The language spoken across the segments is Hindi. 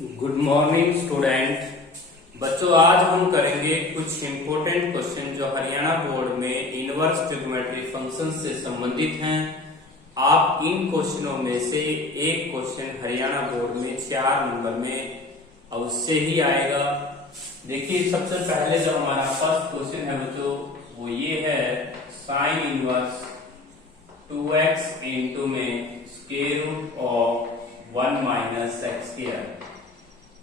Good morning student. बच्चों, आज हम करेंगे कुछ इम्पोर्टेंट क्वेश्चन जो हरियाणा बोर्ड में इनवर्स ट्रिग्नोमेट्री फंक्शन से संबंधित हैं। आप इन क्वेश्चनों में से एक क्वेश्चन हरियाणा बोर्ड में 4 नंबर में अवश्य ही आएगा। देखिए, सबसे पहले जो हमारा फर्स्ट क्वेश्चन है बच्चों, वो ये है साइन इनवर्स 2x इंटू में square root of 1 minus x square.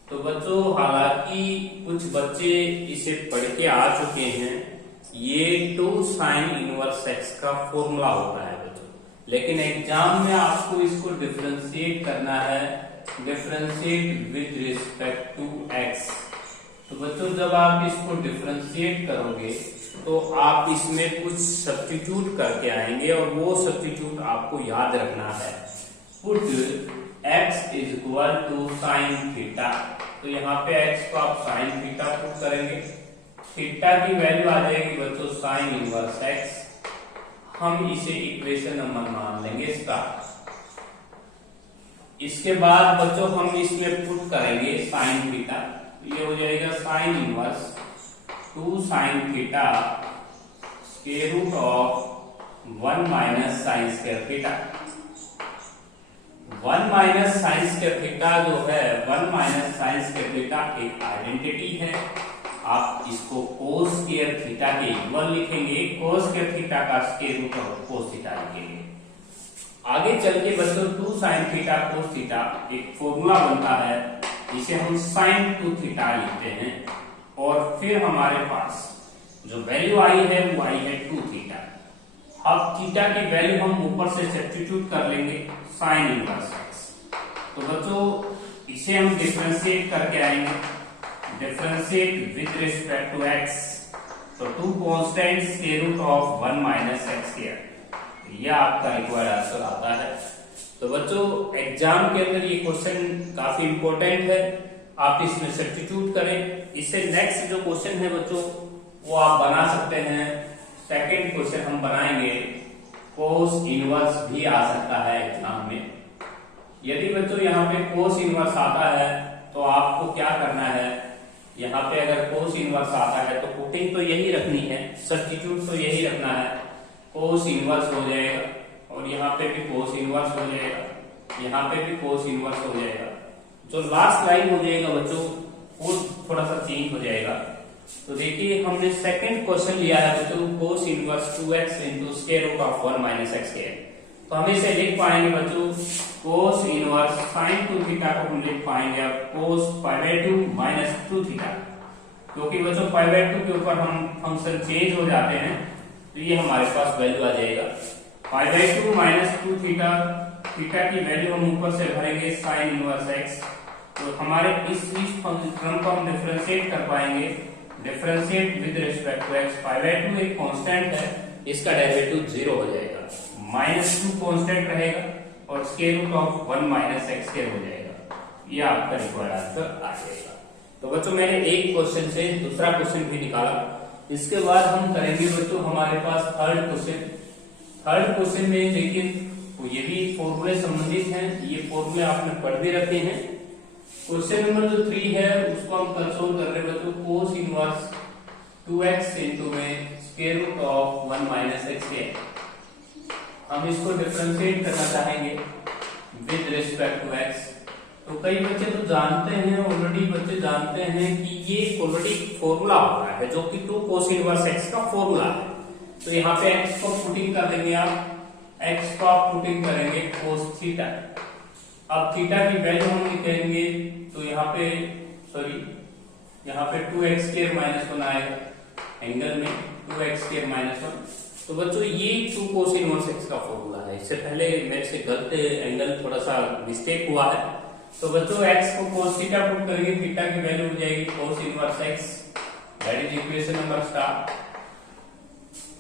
तो बच्चों, हालांकि कुछ बच्चे इसे पढ़ के आ चुके हैं, ये 2 साइन इनवर्स एक्स का फॉर्मूला होता है बच्चों, लेकिन एग्जाम में आपको इसको डिफरेंशिएट करना है, differentiate with respect to x. तो बच्चों, जब आप इसको डिफरेंशिएट करोगे तो आप इसमें कुछ सब्स्टिट्यूट करके आएंगे और वो सब्स्टिट्यूट आपको याद रखना है। Put x is equal to sine theta. तो यहाँ पे x को आप साइन थीटा पुट करेंगे, थीटा की वैल्यू आ जाएगी बच्चों साइन इनवर्स x। हम इसे इक्वेशन नंबर मान लेंगे इसका। इसके बाद बच्चों हम इसमें पुट करेंगे साइन थीटा, ये हो जाएगा sine inverse 2 sine theta square root of 1 minus sine square theta. 1 minus sine square theta जो है, 1 माइनस साइन स्क्वायर थीटा एक आइडेंटिटी है। आप इसको कोस स्क्वायर थीटा के इक्वल लिखेंगे, कोस स्क्वायर थीटा का स्क्वायर रूट और कोस थीटा लिखेंगे। आगे चल के बच्चों 2 साइन थीटा कोस थीटा एक फॉर्मूला बनता है, इसे हम साइन 2 थीटा लिखते हैं। और फिर हमारे पास जो वैल्यू आई है वो आई है 2 थीटा। अब थीटा की वैल्यू हम ऊपर से सब्स्टिट्यूट कर लेंगे साइन इनवर्स एक्स। तो बच्चों, इसे हम डिफरेंशिएट करके आएंगे, differentiate with respect to x. तो 2 constant square root of 1 minus x square, यह आपका रिक्वायर्ड आंसर आता है। तो बच्चों, एग्जाम के अंदर ये क्वेश्चन काफी इंपॉर्टेंट है, आप इसमें सब्स्टिट्यूट करें। इससे नेक्स्ट जो क्वेश्चन है बच्चों, वो आप बना सकते हैं। सेकंड क्वेश्चन हम बनाएंगे कोस इनवर्स भी आ सकता है एग्जाम में। यदि बच्चों यहाँ पे कोस इनवर्स आता है तो आपको क्या करना है, यहाँ पे अगर कोस इनवर्स आता है तो पुटिंग तो यही रखनी है, सब्स्टिट्यूट तो यही रखना है। कोस इनवर्स हो जाएगा और यहाँ पे भी कोस इनवर्स हो जाएगा, यहाँ पे भी कोस इनवर्स हो जाएगा। जो लास्ट लाइन हो जाएगा बच्चों, वो थोड़ा सा चेंज हो जाएगा। तो देखिए, हमने सेकंड क्वेश्चन लिया है बच्चों cos inverse 2x into square root of 1 minus x square. तो हम इसे लिख पाएंगे बच्चों कोस इनवर्स साइन 2 थीटा को हम लिख पाएंगे अब कोस π/2 माइनस 2 थीटा, क्योंकि बच्चों π/2 के ऊपर हम फंक्शन चेंज हो जाते हैं, तो ये हमारे पास वैल्यू आ जाएगा π/2 माइनस 2 थीटा। थीटा की वैल्यू हम ऊपर से भरेंगे साइन इनवर्स एक्स। तो हमारे इस टर्म को हम डिफरेंशिएट कर पाएंगे, differentiate with respect to x. π/2 एक कांस्टेंट है, इसका डेरिवेटिव 0 हो जाएगा, -2 कांस्टेंट रहेगा और square root of 1 minus x square हो जाएगा। ये आपका रिक्वायर्ड आंसर आ जाएगा। तो बच्चों, मैंने एक क्वेश्चन से दूसरा क्वेश्चन भी निकाला। इसके बाद हम करेंगे बच्चों हमारे पास थर्ड क्वेश्चन। थर्ड क्वेश्चन में देखिए, तो ये भी फॉर्मूले संबंधित हैं, ये फॉर्मूले आपने पढ़ भी रखे हैं। क्वेश्चन नंबर जो 3 है उसको हम कंसोल कर रहे हैं बच्चों कोस इनवर्स 2x इंटू में square root of 1 minus x square. हम इसको डिफरेंशिएट करना चाहेंगे विद रिस्पेक्ट टू x। तो कई बच्चे तो जानते हैं, ऑलरेडी बच्चे जानते हैं कि ये ऑलरेडी फॉर्मूला होता है जो कि 2 कोस इनवर्स x का फॉर्मूला है। तो यहाँ पे x को पुटिंग कर देंगे आप, x को आप पुटिंग करेंगे कोस थीटा। अब थीटा की वैल्यू हम लिखेंगे, तो यहाँ पे यहाँ पे 2x स्क्वायर माइनस 1 आएगा एंगल में 2x स्क्वायर माइनस 1। तो बच्चों, ये 2 कोस इनवर्स x का फॉर्मूला है। इससे पहले मेरे से गलत एंगल थोड़ा सा मिस्टेक हुआ है। तो बच्चों, x को कोस थीटा पुट करेंगे, थीटा की वैल्यू हो जाएगी cos inverse x, that is equation number star.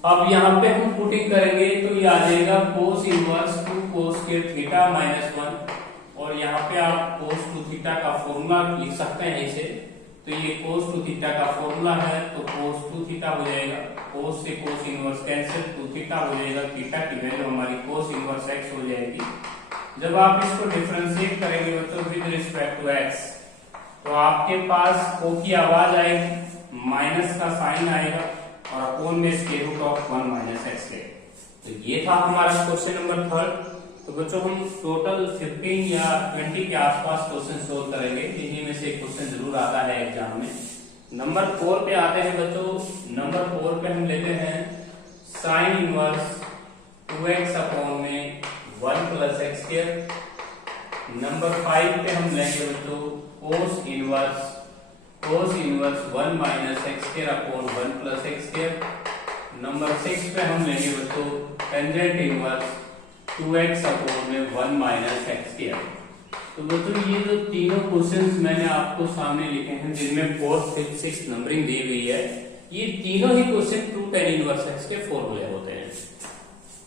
अब यहाँ पे हम पुटिंग करेंगे तो ये आ जाएगा कोस इनवर्स 2 कोस स्क्वायर थीटा माइनस 1, और यहाँ पे आप कोस 2 थीटा का फॉर्मूला लिख सकते हैं इसे। तो ये कोस 2 थीटा का फॉर्मूला है, तो कोस 2 थीटा हो जाएगा, कोस से कोस इनवर्स कैंसिल, 2 थीटा हो जाएगा, थीटा की वैल्यू हमारी कोस इनवर्स x हो जाएगी। जब आप इसको डिफरेंशिएट करेंगे बच्चों विद रिस्पेक्ट टू x, तो आपके पास को की आवाज आएगी, माइनस का साइन आएगा और अपोन में square root of 1 minus x है। तो ये था हमारा क्वेश्चन नंबर 3। तो बच्चों हम टोटल 15 या 20 के आसपास क्वेश्चन सोल्व करेंगे, इन्हीं में से क्वेश्चन जरूर आता है एग्जाम में। नंबर 4 पे आते हैं बच्चों। नंबर 4 पे हम लेते हैं साइन इनवर्स 2x अपॉन में 1 प्लस एक्स स्क्वायर। नंबर 5 पे हम लेंगे बच्चों cos inverse 1 minus x square upon 1 plus x square. Number 6 पे हम लेंगे बच्चों टेंजेंट इनवर्स 2x अपॉन में 1 माइनस एक्स स्क्वायर। तो बच्चों ये जो तीनों क्वेश्चंस मैंने आपको सामने लिखे हैं, जिनमें 4th 5th 6th नंबरिंग दी हुई है, ये तीनों ही क्वेश्चन 2 tan इनवर्स x के फॉर्मूले होते हैं।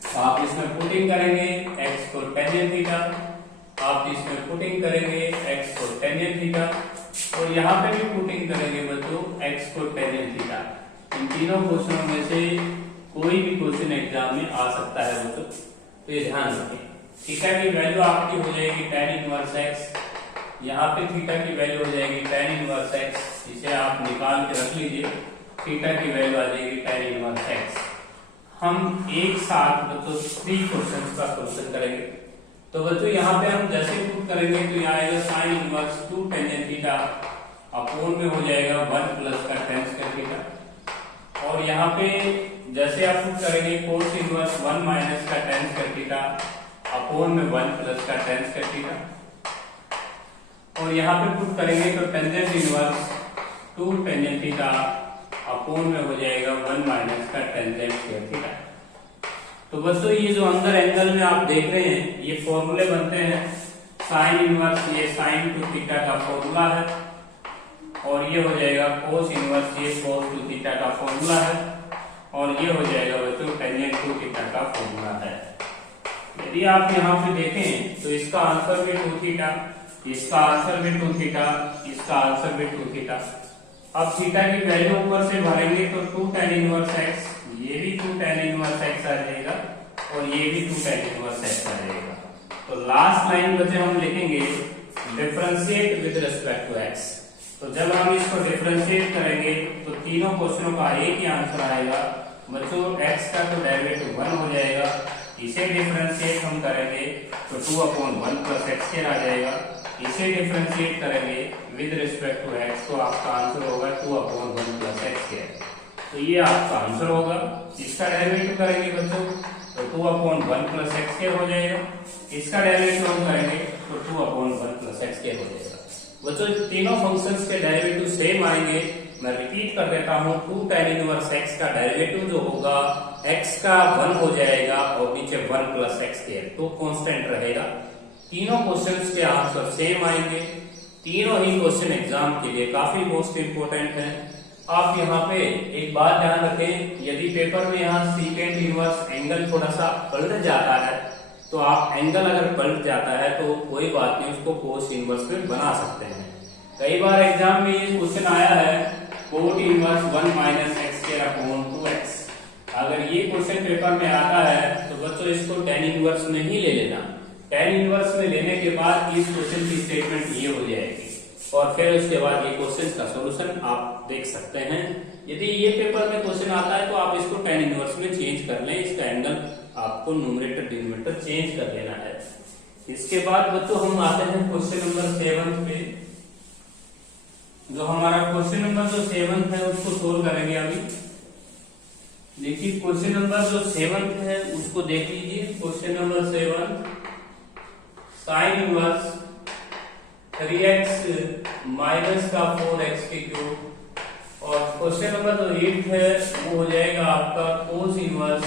तो आप इसमें पुटिंग करेंगे x को टेंजेंट थीटा, आप इसमें पुटिंग करेंगे x को टेंजेंट थीटा, और यहाँ पे भी पुटिंग करेंगे बच्चों x को टेंजेंट थीटा। इन तीनों क्वेश्चनों में से कोई भी क्वेश्चन एग्जाम में आ सकता है बच्चों, तो ये ध्यान रखें। थीटा की वैल्यू आपकी हो जाएगी tan इनवर्स x, यहाँ पे थीटा की वैल्यू हो जाएगी tan इनवर्स x, इसे आप निकाल के रख लीजिए। थीटा की वैल्यू आ जाएगी tan इनवर्स x। हम एक साथ बच्चों 3 क्वेश्चंस का सोल्यूशन करेंगे। तो बच्चों यहाँ पे हम जैसे पुट करेंगे तो यहाँ आएगा sign inverse 2 tangent theta upon में हो जाएगा 1 प्लस का tan स्क्वायर थीटा, और यहाँ पे जैसे आप पुट करेंगे कोस इनवर्स 1 माइनस का tan स्क्वायर थीटा अपॉन में 1 प्लस का tan स्क्वायर थीटा, और यहाँ पे पुट करेंगे तो tangent inverse 2 tangent theta upon में हो जाएगा 1 माइनस का टेंजेंट स्क्वायर थीटा। तो बच्चों ये जो अंदर एंगल में आप देख रहे हैं, ये फॉर्मूले बनते हैं साइन इनवर्स, ये साइन टू थीटा का फॉर्मूला है, और ये हो जाएगा कोस इनवर्स, ये कोस टू थीटा का फॉर्मूला है, और ये हो जाएगा बच्चों टेंजेंट टू थीटा का फॉर्मूला है। यदि आप यहाँ पे देखें तो इसका आंसर भी 2 थीटा, इसका आंसर भी 2 थीटा, इसका आंसर भी 2 थीटा। अब थीटा की वैल्यू ऊपर से भरेंगे तो 2 tan इनवर्स x, ये भी 2 tan इनवर्स x आ जाएगा, और ये भी 2 tan इनवर्स x आ जाएगा। तो लास्ट लाइन बचे हम लिखेंगे differentiate with respect to x। तो जब हम इसको डिफरेंशिएट करेंगे तो तीनों क्वेश्चनों का एक ही आंसर आएगा बच्चों, x का तो डेरिवेटिव 1 हो जाएगा, इसे डिफरेंशिएट हम करेंगे तो 2/1 प्लस एक्स स्क्वायर आ जाएगा, इसे डिफरेंशिएट करेंगे विद रिस्पेक्ट टू x, तो आपका आंसर होगा 2/1 प्लस एक्स स्क्वायर। तो ये आपका आंसर होगा। इसका डेरिवेटिव करेंगे बच्चों तो 2/1 प्लस एक्स स्क्वायर हो जाएगा, इसका डेरिवेटिव हम करेंगे तो 2/1 प्लस एक्स स्क्वायर हो जाएगा। बच्चों तीनों फंक्शंस के डेरिवेटिव सेम आएंगे। मैं रिपीट कर देता हूँ, 2 tan इनवर्स x का डेरिवेटिव जो होगा x का 1 हो जाएगा, और नीचे 1 प्लस एक्स स्क्वायर, तो कांस्टेंट रहेगा। तीनों क्वेश्चंस के आंसर सेम आएंगे। तीनों ही क्वेश्चन एग्जाम के लिए काफी मोस्ट इंपोर्टेंट है। आप यहाँ पे एक बात ध्यान रखें, यदि पेपर में यहाँ सीकेंट इनवर्स एंगल थोड़ा सा पलट जाता है, तो आप एंगल अगर पलट जाता है तो कोई बात नहीं, उसको कोस इनवर्स में बना सकते हैं। कई बार एग्जाम में ये क्वेश्चन आया है cot inverse 1 minus x square upon 2x। अगर ये क्वेश्चन पेपर में आता है तो बच्चों इसको tan इनवर्स में ही ले लेना। tan इनवर्स में लेने के बाद इस क्वेश्चन की स्टेटमेंट ये हो जाएगी, और फिर उसके बाद ये क्वेश्चन का सॉल्यूशन आप देख सकते हैं। यदि ये पेपर में क्वेश्चन आता है तो आप इसको tan इनवर्स में चेंज कर लें, इसका एंगल आपको न्यूमरेटर डिनोमिनेटर चेंज कर लेना है। इसके बाद बच्चों हम आते हैं क्वेश्चन नंबर 7 पे। जो हमारा क्वेश्चन नंबर जो 7 है उसको सोल्व करेंगे अभी। देखिए क्वेश्चन नंबर जो 7 है उसको देख लीजिए। Question number 7 sine inverse 3x minus का 4x के क्यूब, और क्वेश्चन नंबर जो 8 है वो हो जाएगा आपका कोस इनवर्स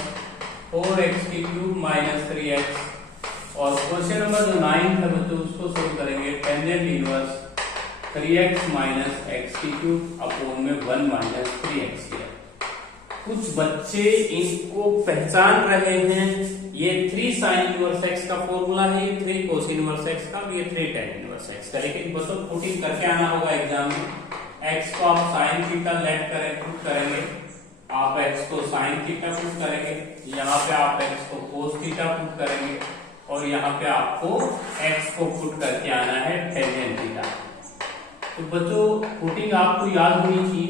4x के क्यूब माइनस 3x, और क्वेश्चन नंबर जो 9 है बच्चों उसको सोल्व करेंगे tangent inverse 3x minus x की क्यूब अपॉन में 1 माइनस 3x किया। कुछ बच्चे इनको पहचान रहे हैं, ये 3 साइन इनवर्स x का फॉर्मूला है, ये 3 कोस इनवर्स x का, ये 3 tan इनवर्स x का। लेकिन बच्चों पुटिंग करके आना होगा एग्जाम में। x को आप साइन थीटा लेट करें पुट करेंगे, आप x को साइन थीटा पुट करेंगे, यहाँ पे आप x को कोस थीटा पुट करेंगे, और यहाँ पे आपको x को पुट करके आना है टेंजेंट थीटा। तो बच्चों पुटिंग आपको याद होनी चाहिए,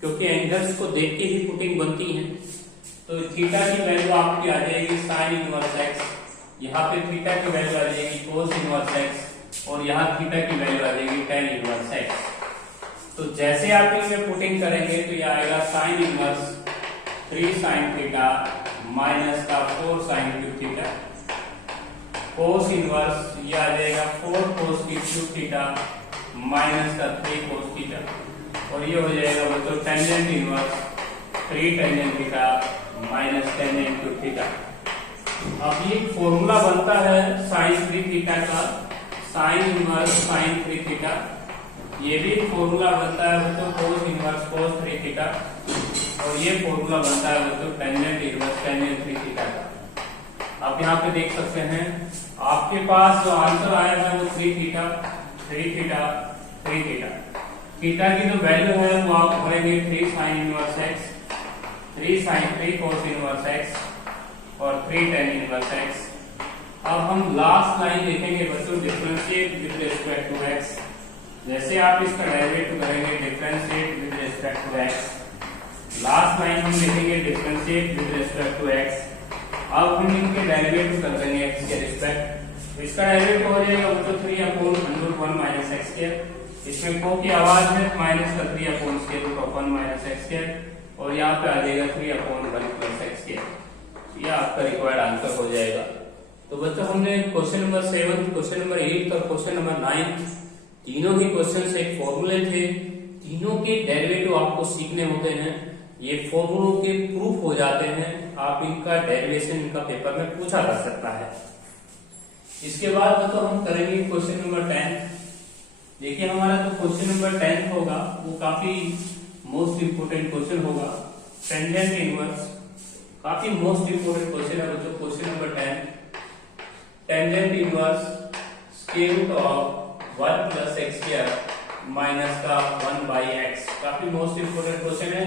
क्योंकि एंगल्स को देख के ही पुटिंग बनती है। तो थीटा की वैल्यू आपकी आ जाएगी साइन इनवर्स एक्स, यहाँ पे थीटा की वैल्यू आ जाएगी कोस इनवर्स एक्स, और यहाँ थीटा की वैल्यू आ जाएगी टेन इनवर्स एक्स। तो जैसे आप इसमें पुटिंग करेंगे तो ये आएगा sine inverse 3 sine theta minus का 4 sine cube theta, cos inverse ये आ जाएगा 4 कोस क्यूब थीटा माइनस का 3 कोस थीटा, और ये हो जाएगा बच्चों tangent inverse 3 tangent theta minus tangent cube theta. अब ये फॉर्मूला बनता है साइन 3 थीटा का, साइन इनवर्स साइन 3 थीटा। ये भी फॉर्मूला बनता है बच्चों कोस इनवर्स कोस 3 थीटा, और ये फॉर्मूला बनता है बच्चों टेंजेंट इनवर्स टेंजेंट 3 थीटा का। आप यहाँ पे देख सकते हैं आपके पास जो आंसर आया है वो 3 थीटा 3 थीटा 3 थीटा। थीटा की जो वैल्यू है वो आप भरेंगे 3 sine inverse x, 3 sine 3 cos inverse x और 3 टेन इनवर्स एक्स। अब हम लास्ट लाइन लिखेंगे बच्चों differentiate with respect to x. जैसे आप इसका डेरिवेटिव करेंगे differentiate with respect to x, last line हम लिखेंगे differentiate with respect to x. अब हम इनके डेरिवेटिव कर देंगे एक्स के रिस्पेक्ट। इसका डेरिवेटिव हो जाएगा बच्चों 3/√1 माइनस एक्स स्क्वायर। इसमें को की आवाज है माइनस का 3/√1 माइनस एक्स स्क्वायर, और यहाँ पे आ जाएगा 3/1 प्लस एक्स स्क्वायर। ये आपका रिक्वायर्ड आंसर हो जाएगा। तो बच्चों हमने क्वेश्चन नंबर 7, क्वेश्चन नंबर 8 और क्वेश्चन नंबर 9 तीनों ही क्वेश्चन एक फॉर्मूले थे, तीनों के डेरिवेटिव आपको सीखने होते हैं। ये फॉर्मूलों के प्रूफ हो जाते हैं, आप इनका डेरिवेशन इनका पेपर में पूछा जा सकता है। इसके बाद तो हम करेंगे क्वेश्चन नंबर 10। देखिए हमारा जो क्वेश्चन नंबर 10 होगा वो काफी मोस्ट इंपोर्टेंट क्वेश्चन होगा। टेंजेंट इनवर्स काफी मोस्ट इंपोर्टेंट क्वेश्चन है बच्चों। Question number 10 tangent inverse square root of 1 plus x square minus का 1 बाई एक्स। काफी मोस्ट इंपोर्टेंट क्वेश्चन है,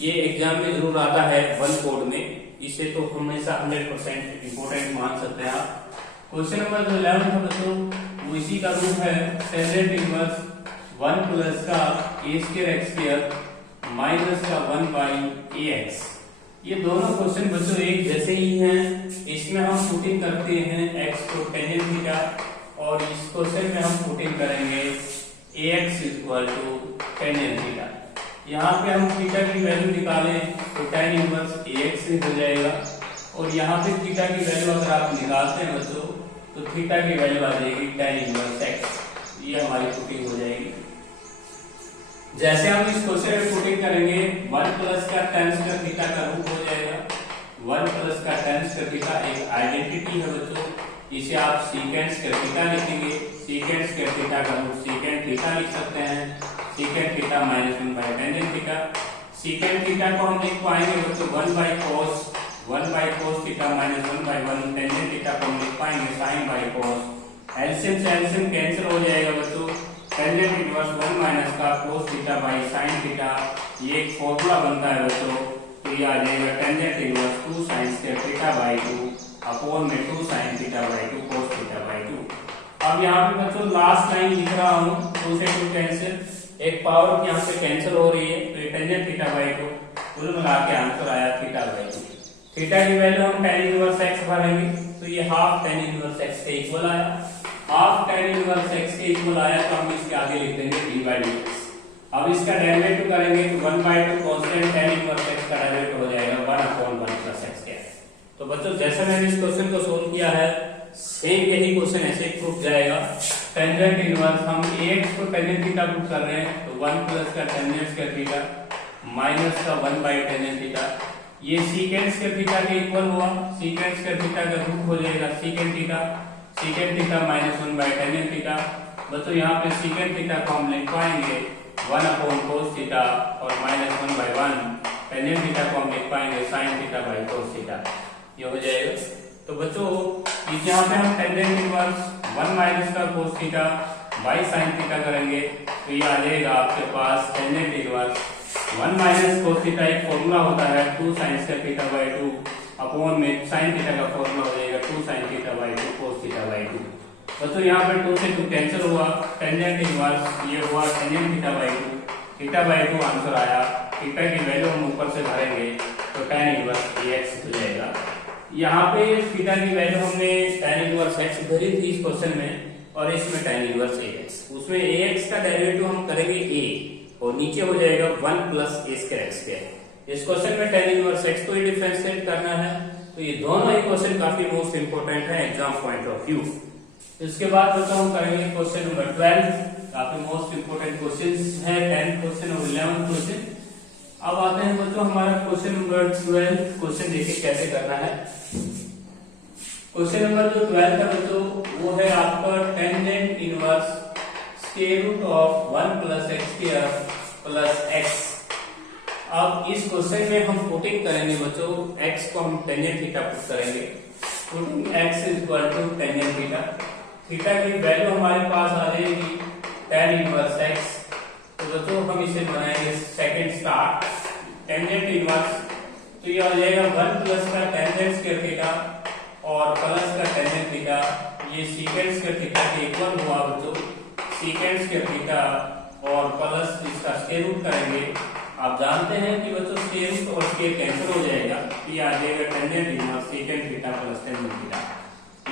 ये एग्जाम में जरूर आता है 1 कोड में, इसे तो हमेशा 100% इंपोर्टेंट मान सकते हैं आप। क्वेश्चन नंबर 11 है बच्चों, वो इसी का रूप है टेंजेंट इनवर्स 1 प्लस का ए स्क्वायर एक्स स्क्वायर माइनस का 1 बाई ए एक्स। ये दोनों क्वेश्चन बच्चों एक जैसे ही हैं। इसमें हम पुटिंग करते हैं एक्स को टेंजेंट थीटा, और इस क्वेश्चन में हम पुटिंग करेंगे ax equal to tangent theta. यहाँ पे हम थीटा की वैल्यू निकालें तो tan इनवर्स ax हो जाएगा, और यहाँ पे थीटा की वैल्यू अगर आप निकालते हैं बच्चों तो थीटा की वैल्यू आ जाएगी tan इनवर्स x। ये हमारी पुटिंग हो जाएगी। जैसे हम इस क्वेश्चन में पुटिंग करेंगे 1 प्लस का tan स्क्वायर थीटा का रूप हो जाएगा। 1 प्लस का tan स्क्वायर थीटा एक आइडेंटिटी है बच्चों, इसे आप सीकेंट स्क्वायर थीटा लिखेंगे। सीकेंट स्क्वायर थीटा का रूप सीकेंट थीटा लिख सकते हैं, secant theta minus 1 by tangent theta. Secant theta को हम लिख पाएंगे बच्चों 1 by cos theta minus 1 by 1। Tangent theta को हम लिख पाएंगे साइन बाई कोस। एलसीएम से एलसीएम कैंसिल हो जाएगा बच्चों। टेंजेंट इनवर्स 1 माइनस का cos theta by sine theta, ये एक फॉर्मूला बनता है बच्चों। तो ये आ जाएगा tangent inverse 2 sine square theta by 2 upon में 2 sine theta by 2 cos theta by 2। अब यहाँ पे बच्चों लास्ट लाइन लिख रहा हूँ, 2 से 2 कैंसिल, एक पावर यहाँ से कैंसिल हो रही है, तो ये टेंजेंट थीटा बाई 2 कुल मिला के आंसर आया थीटा बाई 2। थीटा की वैल्यू हम tan इनवर्स x भरेंगे, तो ये हाफ tan इनवर्स x के इक्वल आया। हाफ tan इनवर्स x के इक्वल आया तो हम इसके आगे लिख देंगे d बाई dx। अब इसका डेरिवेटिव करेंगे तो 1/2 कांस्टेंट tan इनवर्स x का डेरिवेटिव हो जाएगा 1/1 प्लस x स्क्वायर। तो बच्चों जैसे मैंने इस क्वेश्चन को सोल्व किया है सेम यही क्वेश्चन ऐसे प्रूफ जाएगा। टेंजेंट इनवर्स हम ax को टेंजेंट थीटा प्रूफ कर रहे हैं, तो 1 प्लस का टेंजेंट स्क्वायर थीटा माइनस का 1 बाई टेंजेंट थीटा। ये सीकेंट स्क्वायर थीटा के इक्वल हुआ, सीकेंट स्क्वायर थीटा का रूट हो जाएगा secant theta minus 1 by tangent theta. बच्चों यहाँ पे सीकेंट थीटा को हम लिख पाएंगे 1 अपॉन कोस थीटा और माइनस 1 बाई 1। टेंजेंट थीटा को हम लिख पाएंगे sign theta by cos theta, ये हो जाएगा। तो बच्चों यहाँ पे हम टेंजेंट इनवर्स 1 माइनस का cos theta by sine theta करेंगे, तो ये आ जाएगा आपके पास tangent inverse 1 minus cos theta. एक फॉर्मूला होता है 2 sine square theta by 2 upon में साइन थीटा का फॉर्मूला हो जाएगा 2 sine theta by 2 cos theta by 2। तो यहाँ पे 2 से 2 कैंसिल हुआ, टेंजेंट इनवर्स ये हुआ tangent theta by 2, theta by 2 answer आया। थीटा की वैल्यू हम ऊपर से भरेंगे तो tan इनवर्स x हो जाएगा। यहाँ पे थीटा की वैल्यू हमने tan इनवर्स x भरी थी इस क्वेश्चन में, और इसमें tan इनवर्स ax, उसमें ax का डेरिवेटिव हम करेंगे a और नीचे हो जाएगा 1 plus a square x square. इस क्वेश्चन में tan इनवर्स x को ही डिफरेंशिएट करना है, तो ये दोनों ही क्वेश्चन काफी मोस्ट इंपोर्टेंट है एग्जाम पॉइंट ऑफ व्यू। इसके बाद बच्चों हम करेंगे क्वेश्चन नंबर 12, काफी मोस्ट इंपोर्टेंट क्वेश्चन है 10 क्वेश्चन और 11 क्वेश्चन। अब आते हैं बच्चों हमारा क्वेश्चन नंबर 12, क्वेश्चन देखिए कैसे करना है। क्वेश्चन नंबर जो 12 का बच्चों वो है आपका tangent inverse square root of 1 plus x square plus x। अब इस क्वेश्चन में हम पुटिंग करेंगे बच्चों, x को हम टेंजेंट थीटा पुट करेंगे, putting x is equal to tangent theta. Theta की वैल्यू हमारे पास आ जाएगी tan इनवर्स x। तो बच्चों हम इसे बनाएंगे सेकंड स्टार्ट टेंजेंट इनवर्स, तो ये आ जाएगा 1 प्लस का टेंजेंट स्क्वायर थीटा और प्लस का टेंजेंट थीटा, ये सीकेंट स्क्वायर थीटा के इक्वल हुआ बच्चों, सीकेंट स्क्वायर थीटा और प्लस इसका स्क्वायर रूट करेंगे। आप जानते हैं कि बच्चों स्क्वायर रूट और स्क्वायर कैंसिल हो जाएगा, ये आ जाएगा tangent inverse secant theta plus tangent theta.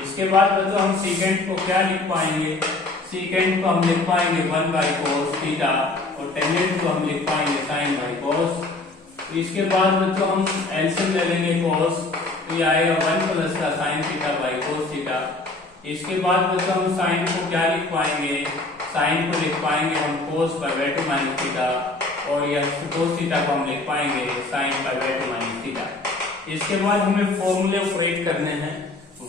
इसके बाद बच्चों हम सीकेंट को क्या लिख पाएंगे, सीकेंट को हम लिख पाएंगे 1 बाई कोस थीटा और टेंजेंट को हम लिख पाएंगे साइन बाई कोस। इसके बाद बच्चों हम एलसीएम ले लेंगे कोस, तो ये आएगा 1 प्लस का sign theta by cos theta. इसके बाद बच्चों हम साइन को क्या लिख पाएंगे, साइन को लिख पाएंगे हम cos by by 2 minus theta, और यह कोस थीटा को हम लिख पाएंगे sine by by 2 minus theta. इसके बाद हमें फॉर्मूले ऑपरेट करने हैं।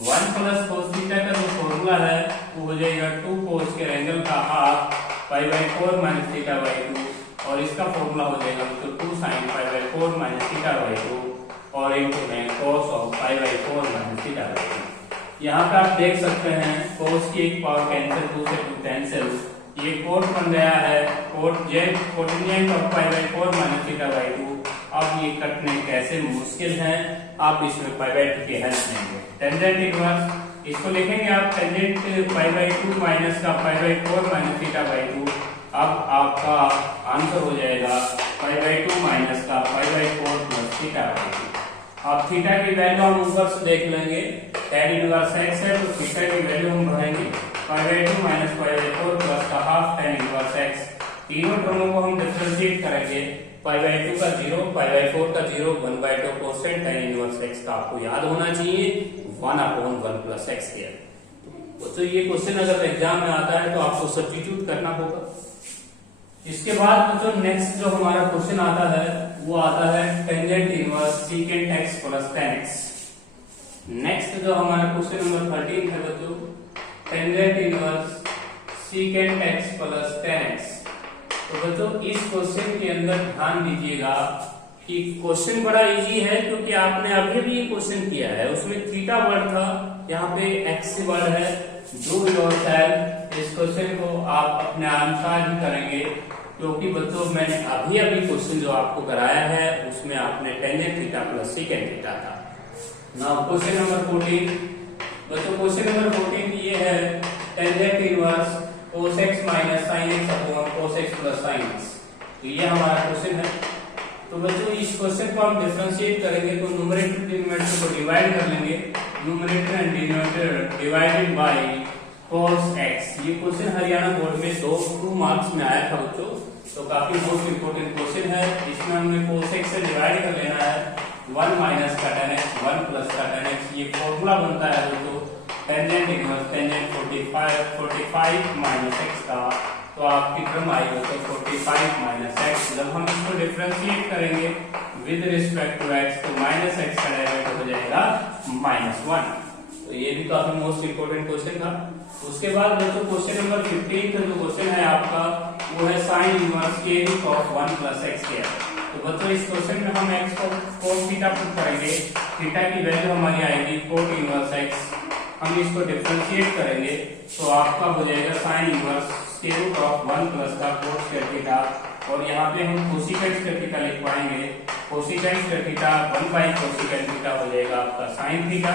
1 प्लस कोस थीटा का जो फॉर्मूला है वो हो जाएगा 2 कोस के एंगल का half pi by 4 minus theta by 2, और इसका फॉर्मूला हो जाएगा तो 2 sine pi by 4 minus theta by 2 और इनटू में cos of pi by 4 minus theta by 2। यहाँ पे आप देख सकते हैं cos की एक पावर कैंसिल, 2 से 2 कैंसिल, ये कोट बन गया है cot z cotangent of pi by 4 minus theta by 2। अब ये कटने कैसे मुश्किल है, आप इसमें पाई बाई 2 की हेल्प लेंगे। टेंजेंट इनवर्स इसको लिखेंगे आप टेंजेंट पाई बाई 2 माइनस का pi by 4 minus theta by 2। अब आपका आंसर हो जाएगा पाई बाई 2 माइनस का pi by 4 plus theta by 2। अब थीटा की वैल्यू हम ऊपर से देख लेंगे, tan इनवर्स x है तो थीटा की वैल्यू हम भरेंगे pi by 2 minus pi by 4 plus का हाफ tan इनवर्स x। तीनों टर्मों को हम डिफरेंशिएट करेंगे, पाई बाई 2 का 0, पाई बाई 4 का 0, 1/2 कोसेंट tan इनवर्स x का आपको याद होना चाहिए 1/1 प्लस x स्क्वायर। तो ये क्वेश्चन अगर एग्जाम में आता है तो आपको सब्स्टिट्यूट करना होगा। इसके बाद जो नेक्स्ट जो हमारा क्वेश्चन आता है वो आता है tangent inverse secant x plus tan x। Next जो हमारा क्वेश्चन नंबर 13 है बच्चों, tangent inverse secant x plus tan x। तो बच्चों इस क्वेश्चन के अंदर ध्यान दीजिएगा कि क्वेश्चन बड़ा इजी है, क्योंकि आपने अभी भी ये क्वेश्चन किया है, उसमें थीटा वर्ड था, यहाँ पे x वर्ड है। डू योरसेल्फ इस क्वेश्चन को आप अपने अनुसार ही करेंगे, क्योंकि बच्चों मैंने अभी क्वेश्चन जो आपको कराया है उसमें आपने tangent theta plus secant theta था। नाउ क्वेश्चन नंबर 14 बच्चों, क्वेश्चन नंबर 14 ये है tangent inverse cos x minus sin x upon cos x plus sin x। तो ये हमारा क्वेश्चन है। तो बच्चों इस क्वेश्चन को हम डिफरेंशिएट करेंगे तो न्यूमरेटर डिनोमिनेटर को डिवाइड कर लेंगे, numerator and denominator divided by cos x। ये क्वेश्चन हरियाणा बोर्ड में 2 मार्क्स में आया था बच्चों, तो काफी मोस्ट इंपोर्टेंट क्वेश्चन है। इसमें हमने cos x से डिवाइड कर लेना है 1 माइनस का tan x 1 प्लस का tan x। ये फॉर्मूला बनता है बच्चों tangent inverse tangent 45 minus x का, तो आपकी टर्म आएगी तो 45 माइनस x। जब हम इसको डिफरेंशिएट करेंगे विद रिस्पेक्ट टू x तो माइनस x का डेरिवेटिव हो जाएगा -1। तो ये भी काफी मोस्ट इंपोर्टेंट क्वेश्चन था। उसके बाद बच्चों क्वेश्चन नंबर 15 का जो क्वेश्चन है आपका वो है साइन इनवर्स के root of 1 plus x square. तो बच्चों इस क्वेश्चन में हम x को cos थीटा पुट करेंगे, थीटा की वैल्यू हमारी आएगी cot इनवर्स x। हम इसको डिफरेंशिएट करेंगे तो आपका हो जाएगा साइन इनवर्स के रूट ऑफ 1 प्लस का cos स्क्वायर थीटा, और यहाँ पे हम कोसिकेंट स्क्वायर थीटा लिख पाएंगे, cosecant square theta 1 cosecant theta हो जाएगा आपका साइन थीटा,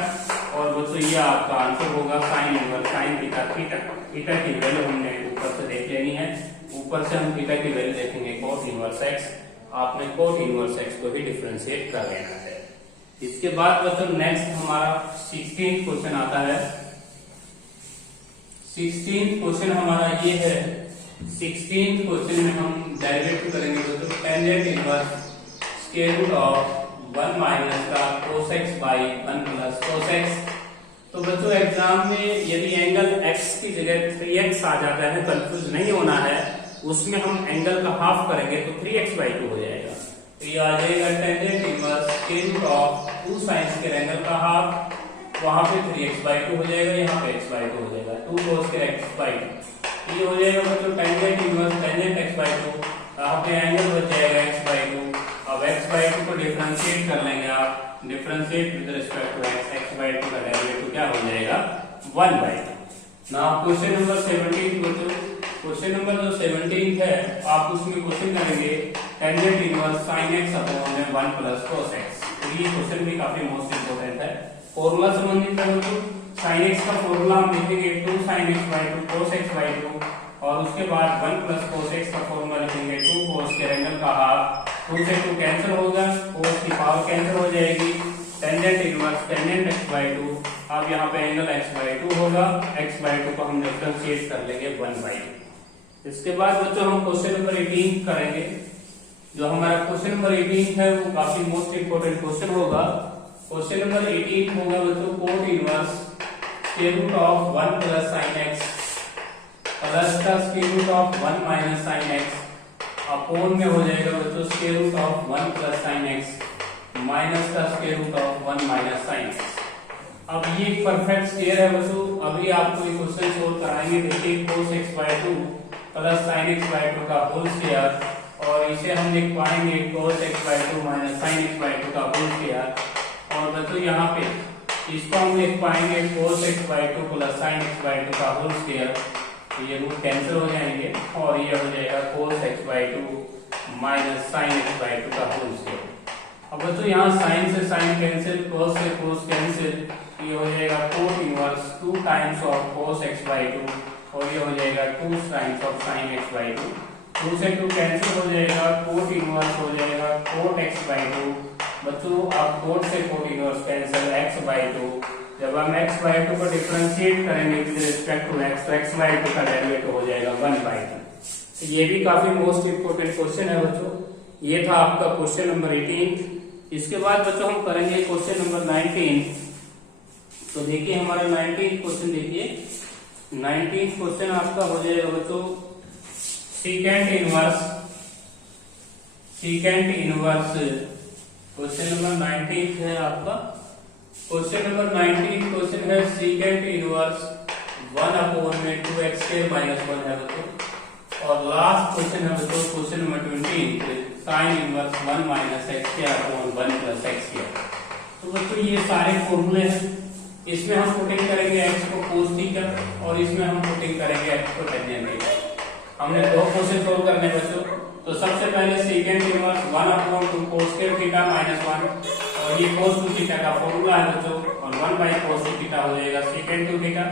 और बच्चों ये आपका आंसर होगा sine inverse sine theta theta की वैल्यू हमने ऊपर से देख लेनी है। ऊपर से हम थीटा की वैल्यू देखेंगे cos इनवर्स x, आपने cos इनवर्स x को भी डिफरेंशिएट कर लेना है। इसके बाद बच्चों नेक्स्ट हमारा 16th क्वेश्चन आता है। 16th क्वेश्चन हमारा ये है। 16th क्वेश्चन में हम डेरिवेटिव करेंगे बच्चों tangent inverse square root of 1 minus का cos x by 1 plus cos x। तो बच्चों एग्जाम में यदि एंगल x की जगह 3x आ जाता है, कंफ्यूज नहीं होना है, उसमें हम एंगल का हाफ करेंगे तो 3x/2 हो जाएगा। तो ये आ जाएगा tangent inverse square root of 2 sin square angle का हाफ, वहां पे 3x/2 हो जाएगा, यहाँ पे x/2 हो जाएगा, 2 cos स्क्वायर x/2। ये हो जाएगा बच्चों टेंजेंट इनवर्स टेंजेंट x/2, यहाँ पे एंगल बच जाएगा x/2। अब x/2 को डिफरेंशिएट कर लेंगे आप, differentiate with respect to x, x/2 का डेरिवेटिव क्या हो जाएगा 1/2। नाउ क्वेश्चन नंबर 17 बच्चों, क्वेश्चन नंबर जो 17 है आप उसमें क्वेश्चन करेंगे tangent inverse sin x upon 1 plus cos x। तो ये क्वेश्चन भी काफी मोस्ट इंपोर्टेंट है, फॉर्मूला संबंधित है बच्चों। sin x का फॉर्मूला हम लिखेंगे 2 sin x/2 cos x/2, और उसके बाद 1 प्लस cos x का फॉर्मूला लिखेंगे 2 cos के एंगल का हाफ, 2 से 2 कैंसिल होगा, cos की पावर कैंसिल हो जाएगी, टेंजेंट इनवर्स टेंजेंट x/2। अब यहाँ पे एंगल x/2 होगा, x/2 को हम डिफरेंशिएट कर लेंगे 1/2। इसके बाद बच्चों हम क्वेश्चन नंबर 18 करेंगे। जो हमारा क्वेश्चन नंबर 18 है वो काफी मोस्ट इंपोर्टेंट क्वेश्चन होगा। क्वेश्चन नंबर 18 होगा बच्चों cot inverse square root of 1 plus sin x plus का square root of 1 minus sin x upon में हो जाएगा बच्चों square root of 1 plus sin x minus का square root of 1 minus sin x। अब ये परफेक्ट स्क्वायर है बच्चों। अभी आपको ये क्वेश्चन सोल्व कराएंगे। देखिए cos x/2 plus sin x/2 का होल स्क्वायर, और इसे हम लिख पाएंगे cos x/2 minus sin x/2 का होल स्क्वायर। और बच्चों यहाँ पे इसको हम लिख पाएंगे cos x/2 plus sin x/2 का होल स्क्वायर। तो ये रूट कैंसिल हो जाएंगे और ये हो जाएगा cos x/2 minus sin x/2 का होल स्क्वायर। अब बच्चों यहाँ sin से sin कैंसिल, cos से cos कैंसिल, ये हो जाएगा cot inverse 2 times of cos x/2, और ये हो जाएगा 2 टाइम्स ऑफ sin x/2। 2 से 2 कैंसिल हो जाएगा, cot इनवर्स हो जाएगा cot x/2। बच्चों आप cot से cot इनवर्स कैंसिल, x/2। जब हम x/2 को डिफरेंशिएट करेंगे विद रिस्पेक्ट टू x, तो x/2 का डेरिवेटिव हो जाएगा 1/2। तो ये भी काफी मोस्ट इंपोर्टेंट क्वेश्चन है बच्चों। ये था आपका क्वेश्चन नंबर 18। इसके बाद बच्चों हम करेंगे क्वेश्चन नंबर 19। तो देखिए हमारा 19 क्वेश्चन, देखिए 19 क्वेश्चन आपका हो जाएगा बच्चों सीकेंट इनवर्स क्वेश्चन नंबर 19 है आपका। क्वेश्चन नंबर 19 क्वेश्चन है सीकेंट इनवर्स 1/2x² - 1 है बच्चों। और लास्ट क्वेश्चन है बच्चों question number 20 sine inverse 1 - x² / 1 + x²। तो बच्चों ये सारे फॉर्मूले हैं। इसमें हम पुटिंग करेंगे x को cos थीटा, और इसमें हम पुटिंग करेंगे x को टेंजेंट थीटा। हमने दो क्वेश्चन सोल्व करने बच्चों। तो सबसे पहले सीकेंट इनवर्स 1/2 cos² थीटा - 1, और ये cos 2 थीटा का फॉर्मूला है बच्चों, और 1/cos 2 थीटा हो जाएगा सीकेंट 2 थीटा।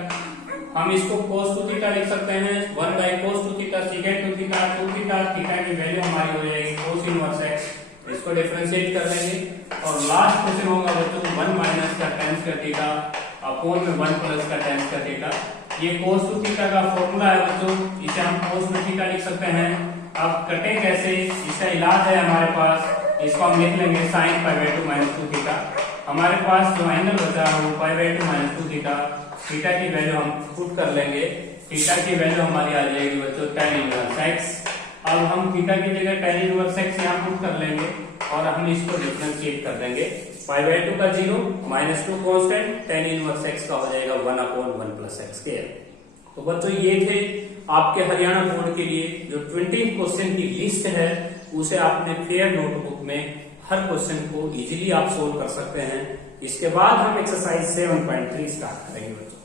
हम इसको cos 2 थीटा लिख सकते हैं 1/cos 2 theta secant 2 theta. 2 theta theta की वैल्यू हमारी हो जाएगी cos इनवर्स x, इसको डिफरेंशिएट कर लेंगे। और लास्ट क्वेश्चन होगा बच्चों 1 माइनस का tan स्क्वायर थीटा अपोन में 1 प्लस का tan स्क्वायर थीटा। ये cos 2 थीटा का फॉर्मूला है बच्चों, इसे हम cos 2 थीटा लिख सकते हैं। अब कटे कैसे, इसका इलाज है हमारे पास। इसको हम लिख लेंगे sin π/2 - 2 थीटा। हमारे पास जो एंगल बचा है वो π/2 - 2 थीटा। थीटा की वैल्यू हम पुट कर लेंगे। थीटा की वैल्यू हमारी आ जाएगी बच्चों tan इनवर्स x। अब हम थीटा की जगह tan इनवर्स x यहाँ पुट कर लेंगे, और हम इसको डिफरेंशिएट कर देंगे। π/2 का 0 -2 कांस्टेंट, tan इनवर्स x का हो जाएगा 1/1 + x²। तो बच्चों ये थे आपके हरियाणा बोर्ड के लिए जो 20 क्वेश्चन की लिस्ट है, उसे आपने क्लियर नोटबुक में हर क्वेश्चन को इजीली आप सोल्व कर सकते हैं। इसके बाद हम एक्सरसाइज 7.3 स्टार्ट करेंगे बच्चों।